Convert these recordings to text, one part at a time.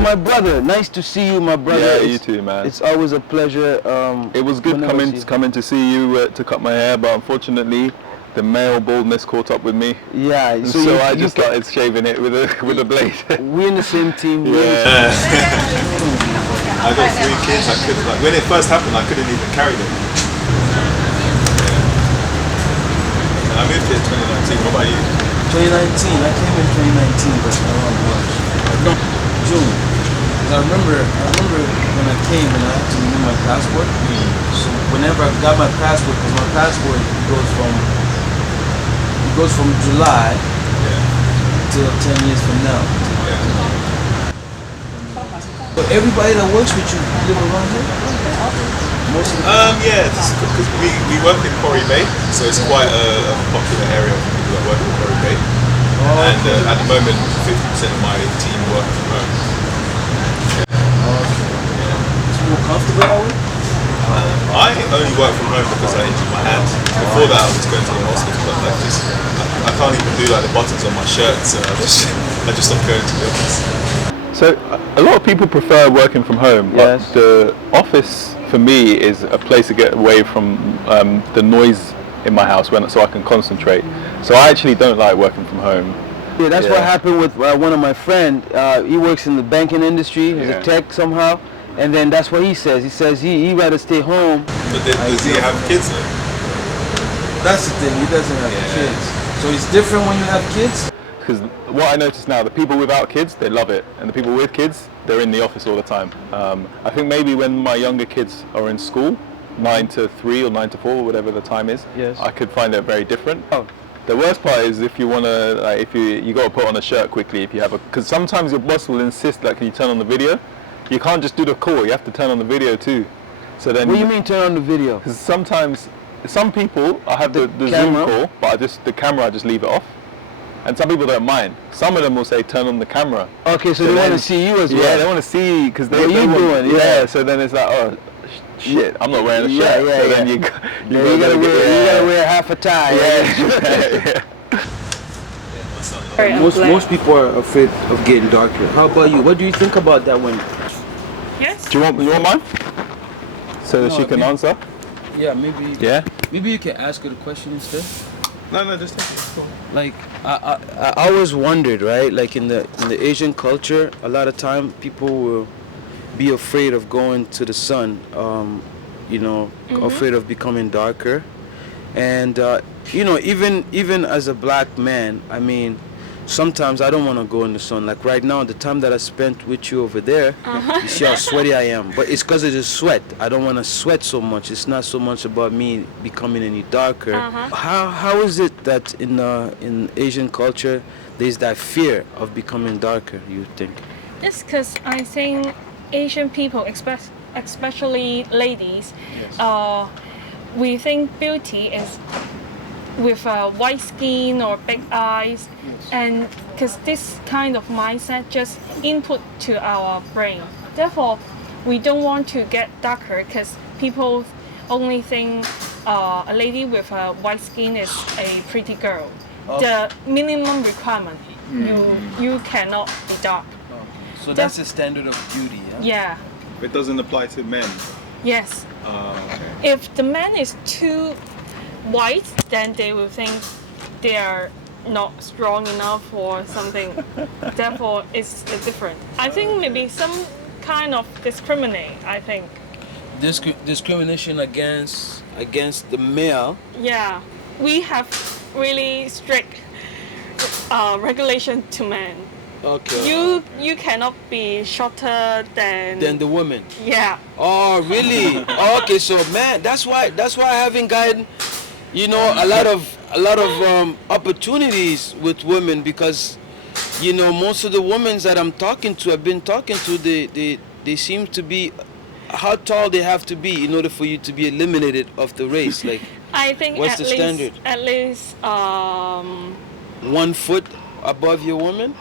my brother, nice to see you, my brother. Yeah, you too, man. It's always a pleasure. It was good coming to see you to cut my hair, but unfortunately, the male baldness caught up with me. Yeah, so I just started shaving it with a blade. We're in the same team. Yeah. I got 3 kids. I couldn't, like, when it first happened, I couldn't even carry them. And I moved here in 2019. What about you? 2019. I came in 2019, but around March. No, June. I remember when I came and I had to renew my passport. So whenever I got my passport, because my passport goes from July till 10 years from now. But everybody that works with you live around here? Most of them? Yeah, because we work in Quarry Bay, so it's quite a popular area for people that work in Quarry Bay. And at the moment, 50% of my team work from home. It's more comfortable that way? I only work from home because I injured my hand. Before that, I was going to the hospital, but I can't even do like the buttons on my shirt, so I just stopped going to the office. So a lot of people prefer working from home, but the office for me is a place to get away from the noise in my house so I can concentrate. So I actually don't like working from home. Yeah, that's what happened with one of my friends. He works in the banking industry as a tech somehow, and then that's what he says. He says he'd rather stay home. But then, does he have kids though? That's the thing, he doesn't have kids. So it's different when you have kids? Because what I notice now, the people without kids, they love it. And the people with kids, they're in the office all the time. I think maybe when my younger kids are in school, 9 to 3 or 9 to 4, whatever the time is, I could find it very different. The worst part is if you want to, like, if you got to put on a shirt quickly if you have because sometimes your boss will insist, like, can you turn on the video? You can't just do the call, you have to turn on the video too. So then, what do you mean turn on the video? Because sometimes, some people, I have the Zoom call, but the camera, I just leave it off. And some people don't mind. Some of them will say turn on the camera. Okay, so they want to see you as well. Yeah, they want to see because they what you doing? Yeah, so then it's like, oh shit, I'm not wearing a shirt. So then you gotta wear half a tie. Most people are afraid of getting darker. How about you? What do you think about that one? Yes. Do you want mine? So that she can answer? Yeah, maybe. Yeah? Maybe you can ask her the question instead. No, just take it. Cool. Like I always wondered, right? Like in the Asian culture, a lot of time people will be afraid of going to the sun, afraid of becoming darker, and even as a black man, I mean, sometimes I don't want to go in the sun. Like right now, the time that I spent with you over there, you see how sweaty I am. But it's because of the sweat. I don't want to sweat so much. It's not so much about me becoming any darker. How is it that in Asian culture, there's that fear of becoming darker, you think? It's because I think Asian people, especially ladies, we think beauty is with white skin or big eyes, and because this kind of mindset just input to our brain. Therefore, we don't want to get darker because people only think a lady with a white skin is a pretty girl. The minimum requirement, you cannot be dark. So that's the standard of beauty, yeah? It doesn't apply to men? Yes. Okay. If the man is too white, then they will think they are not strong enough or something. Therefore, it's different. I think maybe some kind of discriminate, I think. Discrimination against the male? Yeah. We have really strict regulation to men. Okay. You cannot be shorter than the woman. Yeah. Oh, really? Okay, so man, that's why I haven't gotten, a lot of opportunities with women, because most of the women that I've been talking to, they seem to be, how tall they have to be in order for you to be eliminated of the race. Like, I think what's the standard? At least 1 foot above your woman?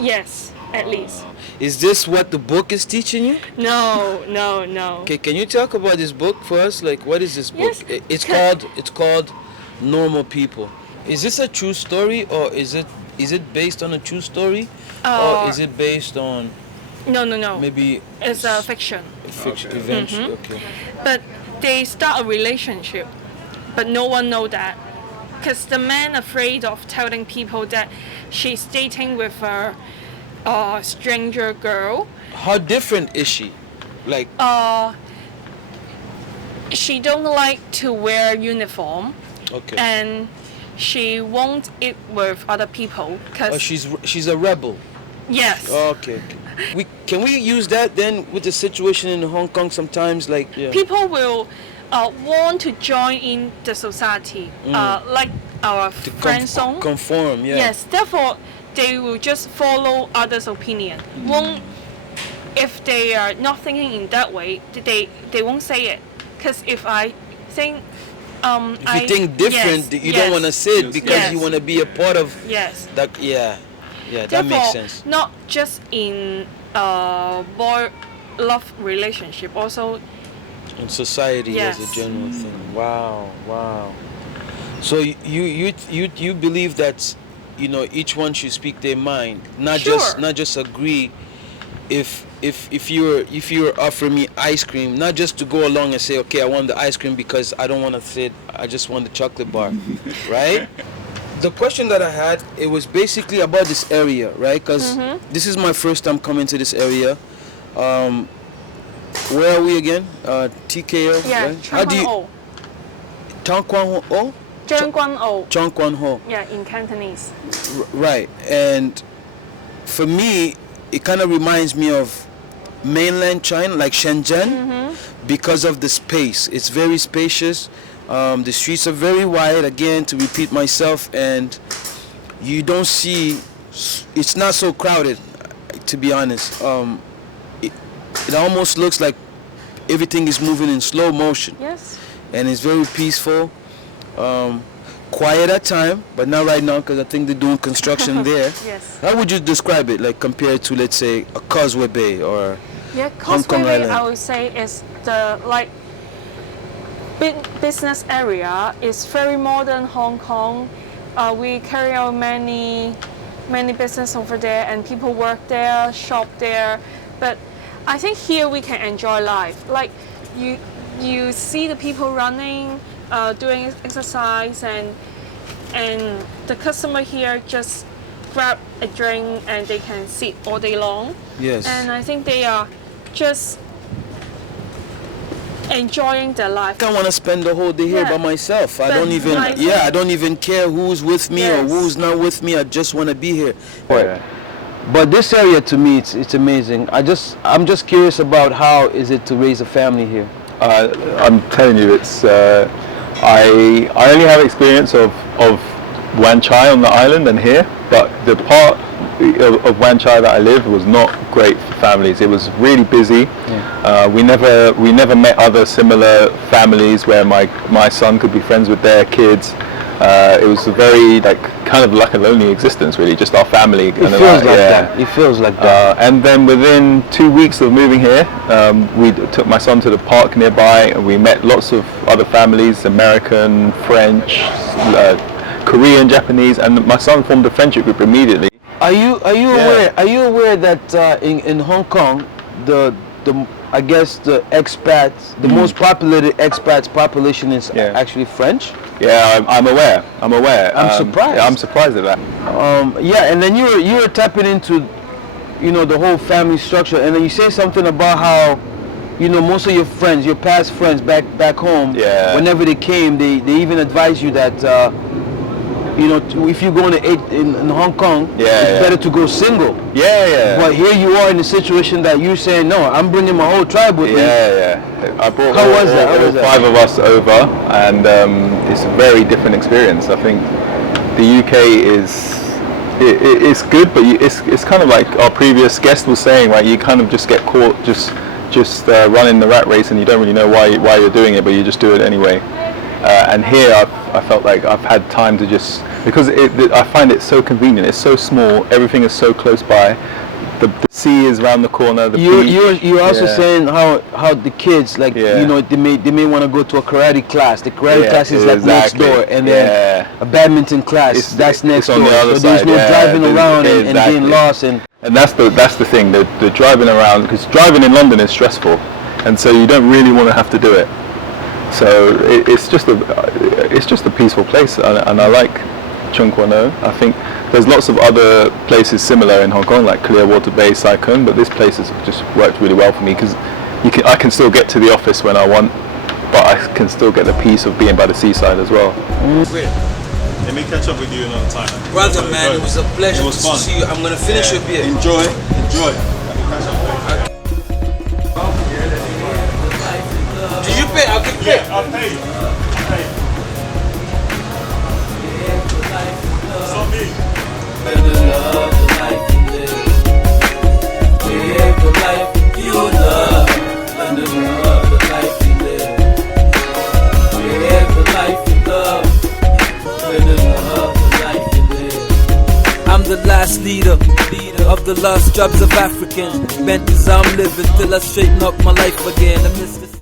Yes, at least. Is this what the book is teaching you? No. Okay, can you talk about this book for us? Like, what is this book? Yes, it's called Normal People. Is this a true story, or is it based on a true story, or is it based on No. Maybe It's a fiction. fiction eventually. Okay. But they start a relationship, but no one know that, because the man afraid of telling people that she's dating with a stranger girl. How different is she? Like, She don't like to wear uniform, okay. and she won't eat with other people because She's a rebel. yes. Okay. Can we use that then with the situation in Hong Kong sometimes, like, yeah. People will want to join in the society, like our friend Song. Conform, yeah. Yes, therefore they will just follow others' opinion. Won't, if they are not thinking in that way, they won't say it. Because if I think, If you think different, you don't want to say it because you want to be a part of Yes. that. Yeah, that Therefore, makes sense. not just in boy love relationship, also In society as a Yes. general thing. Wow. So you believe that, each one should speak their mind, not Sure. just agree. If you're offering me ice cream, not just to go along and say, okay, I want the ice cream because I don't want to say it, I just want the chocolate bar, right? The question that I had, it was basically about this area, right? Because this is my first time coming to this area. Where are we again? TKO. yeah. Right? How do you? Chang Kwan O? Kwan Kwan O. Yeah, in Cantonese. Right. And for me, it kind of reminds me of mainland China, like Shenzhen, because of the space. It's very spacious. The streets are very wide, again, to repeat myself, and you don't see, it's not so crowded, to be honest. It almost looks like everything is moving in slow motion, Yes. and it's very peaceful. Quiet at time, but not right now because I think they're doing construction there. Yes. How would you describe it, like compared to, let's say, a Causeway Bay or Yeah, Hong Kong Causeway Island? I would say is the business area. Is very modern Hong Kong. We carry out many business over there, and people work there, shop there. But I think here we can enjoy life. Like you see the people running, doing exercise, and the customer here just grab a drink and they can sit all day long. Yes. And I think they are just enjoying their life. I want to spend the whole day here Yeah. by myself. I But don't even, I think- I don't even care who's with me or Yes. who's not with me. I just want to be here. Yeah. But this area, to me, it's amazing. I'm just curious about how is it to raise a family here. I'm telling you, it's I only have experience of Wan Chai on the island and here, but the part of Wan Chai that I lived was not great for families. It was really busy. We never met other similar families where my son could be friends with their kids. It was a very kind of like a lonely existence, really, just our family. It feels like that. It feels like that. And then within 2 weeks of moving here, we took my son to the park nearby, and we met lots of other families, American, French, Korean, Japanese, and my son formed a friendship group immediately. Are you aware that in Hong Kong the I guess the expats, the most populated expats population is actually French? Yeah, I'm aware. I'm surprised. Yeah, I'm surprised at that. Yeah, and then you were tapping into, the whole family structure, and then you say something about how, most of your friends, your past friends back home, whenever they came, they even advised you that, if you're going to eat in Hong Kong, it's better to go single. Yeah. But here you are in a situation that you're saying, no, I'm bringing my whole tribe with me. Yeah. I brought How was that? all 5 of us over, and it's a very different experience. I think the UK it's good, but it's kind of like our previous guest was saying, right? You kind of just get caught just running the rat race, and you don't really know why you're doing it, but you just do it anyway. And here I felt like I've had time to because I find it so convenient. It's so small. Everything is so close by. The sea is around the corner. You're also saying how the kids they may want to go to a karate class. The karate class is next door, and then a badminton class that's next door. On the other so there's side, no driving around and being exactly. lost. And And that's the thing. The driving around, because driving in London is stressful, and so you don't really want to have to do it. So it's just a peaceful place, and I like TSEUNG KWAN O. I think there's lots of other places similar in Hong Kong, like Clearwater Bay, Sai Kung, but this place has just worked really well for me because I can still get to the office when I want, but I can still get the peace of being by the seaside as well. Great. Let me catch up with you another time. Brother, man, it was a pleasure It was fun. to see you. I'm gonna finish your beer. Enjoy. Let me catch up with you. Did you pay? I'll give you. Yeah, I'll pay you. It's on me. Live the life you live. Live the life you love. Live the life you live. Live the life you love. Live the life you live. I'm the last leader of the lost tribes of African. Meant as I'm living till I straighten up my life again. I miss